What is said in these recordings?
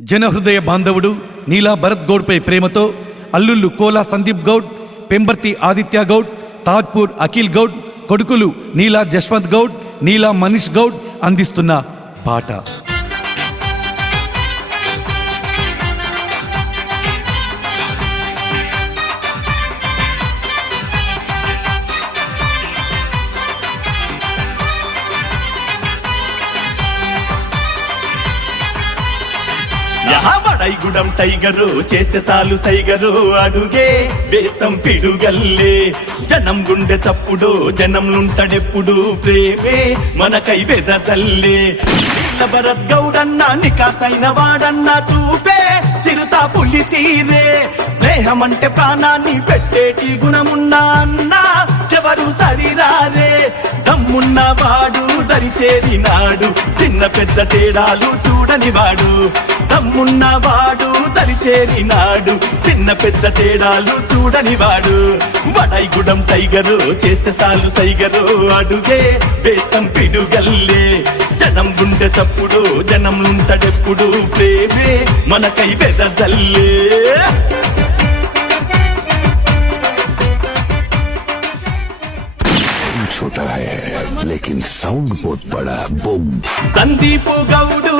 జనహృదయ బాంధవుడు నీలా భరత్ గౌడ్ పై ప్రేమతో అల్లుళ్ళు కోలా సందీప్ గౌడ్, పెంబర్తి ఆదిత్య గౌడ్, తాజ్పూర్ అఖిల్ గౌడ్, కొడుకులు నీలా జశ్వంత్ గౌడ్, నీలా మనీష్ గౌడ్ అందిస్తున్న పాట. వడైగుడం టైగరు చేస్తే సాలు సైగరు, అడుగే వేస్తం పిడుగల్లే. జనం గుండె చప్పుడు జనంలుంటడెప్పుడు, ప్రేమే మనకై వెదజల్లే. నీల భరత్ గౌడన్నా నికాసైన వాడన్నా చూపే చిరుతా పులి తీరే. స్నేహం అంటే ప్రాణాన్ని పెట్టేటి గుణమున్నా అన్నా ఎవరు సరిరారే. దమ్మున్న వాడు దరిచేరినాడు, చిన్న పెద్ద తేడాలు చూడని వాడు. దమ్మున్న వాడు దరిచేరినాడు, చిన్న పెద్ద తేడాలు చూడని వాడు. వడైగుడం టైగరు చేస్తే సాలు సైగరు, అడుగే వేస్తం పిడుగల్లే. జనం గుండె చప్పుడు జనంలుంటడెప్పుడు, ప్రేమే మనకై వెదజల్లే. छोटा है लेकिन साउंड बहुत बड़ा, बूम. సందీపు గౌడు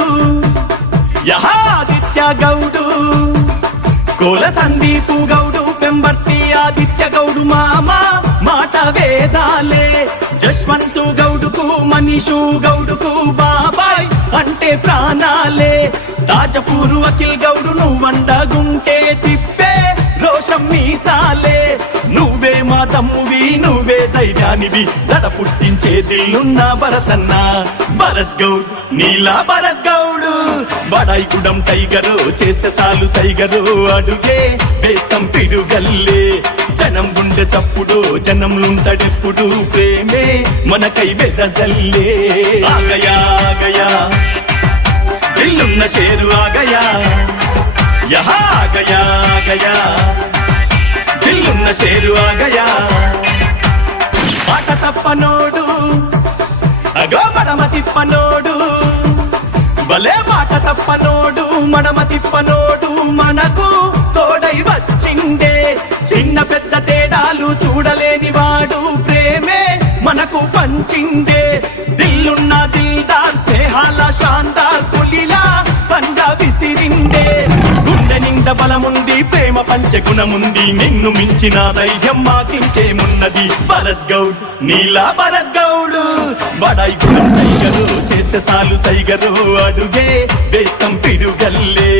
యహా ఆదిత్య గౌడు, కోల సందీపు గౌడు, పెంబర్తి ఆదిత్య గౌడు మామ మాట వేదాలే. జశ్వంతు గౌడుకు మనీషు గౌడుకు బాబాయ్ అంటే ప్రాణాలే. తాజపూరు అఖిల్ గౌడు నువ్వండగుంటే తిప్పే రోషం మీసాలే. నువ్వే మా తమ్మువి, నువ్వే ధైర్యానివి, దడ పుట్టించే దిల్లున్న భరతన్న. భరత్ గౌడ్ నీలా భరత్ గౌడు, వడైగుడం టైగరు చేస్తే సాలు సైగరు, అడుగే వేస్తం పిడుగల్లే. జనం గుండె చప్పుడు జనంలుంటడెప్పుడు, ప్రేమే మనకై వెదజల్లే. ఆగయా ఆగయా దిల్లున్న షేరు, ఆగయా యహా ఆగయా ఆగయా దిల్లున్న షేరు, ఆగయా. మాట తప్పనోడు అగో మడమ తిప్పనోడు, భలే మాట తప్పనోడు మడమ తిప్పనోడు మనకు తోడై వచ్చిండే. చిన్న పెద్ద తేడాలు చూడలేని వాడు, ప్రేమే మనకు పంచిండే. దిల్లున్న దిల్దార్ స్నేహాల శాందార్, పులిలా పంజా విసిరిండే. గుండె నిండా బలముంది, ప్రేమ పంచగుణముంది, నిన్ను మించిన ధైర్యం మాకింకేమున్నది. భరత్ గౌడ్ నీలా భరత్ గౌడు, వడైగుడం టైగరు చేస్తే సాలు సైగరు, అడుగే వేస్తం పిడుగల్లే.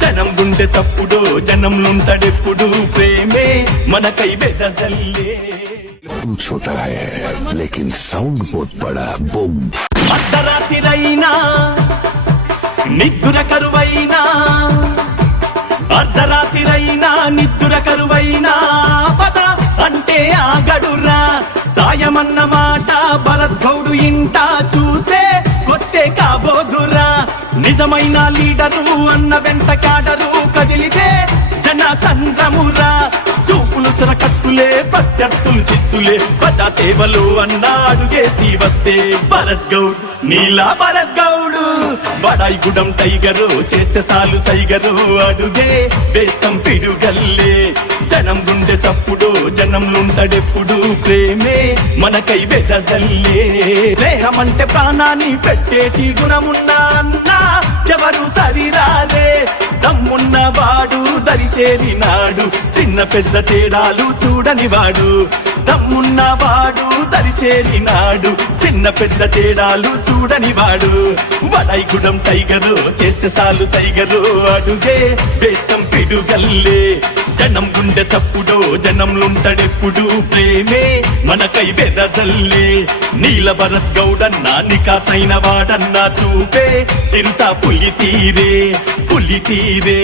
జనం గుండె చప్పుడు జనంలుంటడెప్పుడు, ప్రేమే మనకై వెదజల్లే. छोटा है लेकिन साउंड बहुत बड़ा, बूम. అర్ధరాత్రిరైనా నిద్దుర కరువైనా, అర్ధరాత్రిరైనా నిద్దుర కరువైనా, పద అంటే ఆగడురా. సాయమన్న మాట భరత్ గౌడు ఇంట చూస్తే కొత్తే కాబోదురా. నిజమైన లీడరు అన్న వెంట కాడరు, కదిలితే జన సంద్రమురా. చూపులు చురకత్తులే ప్రత్యర్థులు చిత్తులే, ప్రజా సేవలు అన్న అడుగేసి వస్తే. భరత్ గౌడ్ నీలా భరత్ గౌడు, వడైగుడం టైగరు చేస్తే సాలు సైగరు, అడుగే వేస్తం పిడుగల్లే. జనం గుండె చప్పుడు జనంలుంటడెప్పుడు, ప్రేమే మనకై వెదజల్లే. స్నేహమంటే ప్రాణాన్ని పెట్టేటి గుణమున్నా అన్నా ఎవరు సరిరారే. దమ్మున్న వాడు దరిచేరినాడు, చిన్న పెద్ద తేడాలు చూడని వాడు. దమ్మున్న వాడు దరిచేరినాడు, చిన్న పెద్ద తేడాలు చూడని వాడు. వడైగుడం టైగరు చేస్తే సాలు సైగరు, అడుగే వేస్తం పిడుగల్లే. జనం గుండె చప్పుడు జనంలుంటడెప్పుడు, ప్రేమే మనకై వెదజల్లే. నీల భరత్ గౌడన్నా నికాసైన వాడన్నా చూపే చిరుతా పులి తీరే, పులి తీరే.